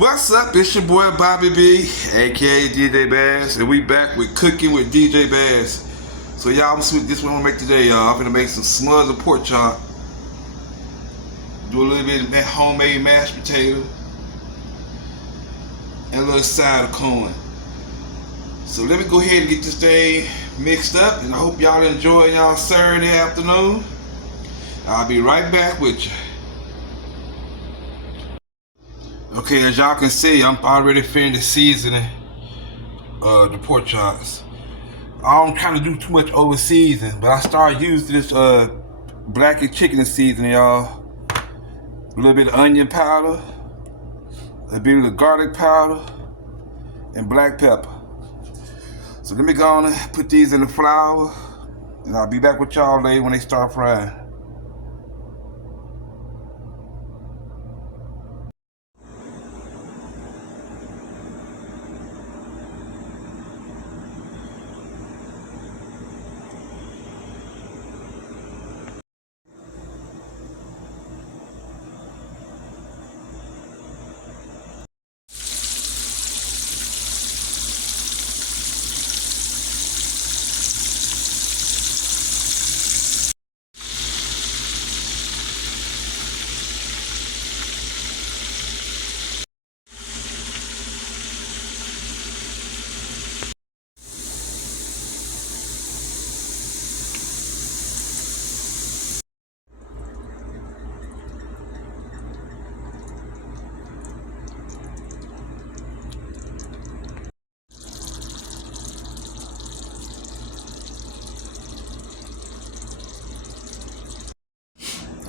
What's up? It's your boy Bobby B, aka DJ Bazze, and we back with cooking with DJ Bazze. So y'all, this one I'm gonna make today, y'all. I'm gonna make some smothered pork chop. Do a little bit of homemade mashed potato and a little side of corn. So let me go ahead and get this thing mixed up, and I hope y'all enjoy y'all Saturday afternoon. I'll be right back with you. Okay, as y'all can see, I'm already finished seasoning the pork chops. I don't kind of do too much over seasoning, but I started using this blackened chicken seasoning, y'all. A little bit of onion powder, a bit of garlic powder, and black pepper. So let me go on and put these in the flour, and I'll be back with y'all later when they start frying.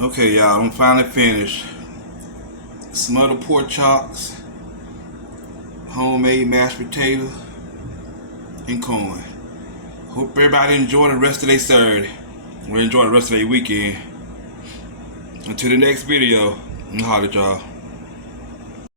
Okay, y'all, I'm finally finished. Smothered pork chops, homemade mashed potato, and corn. Hope everybody enjoy the rest of their Saturday. We'll enjoy the rest of their weekend. Until the next video, I'm holler at y'all.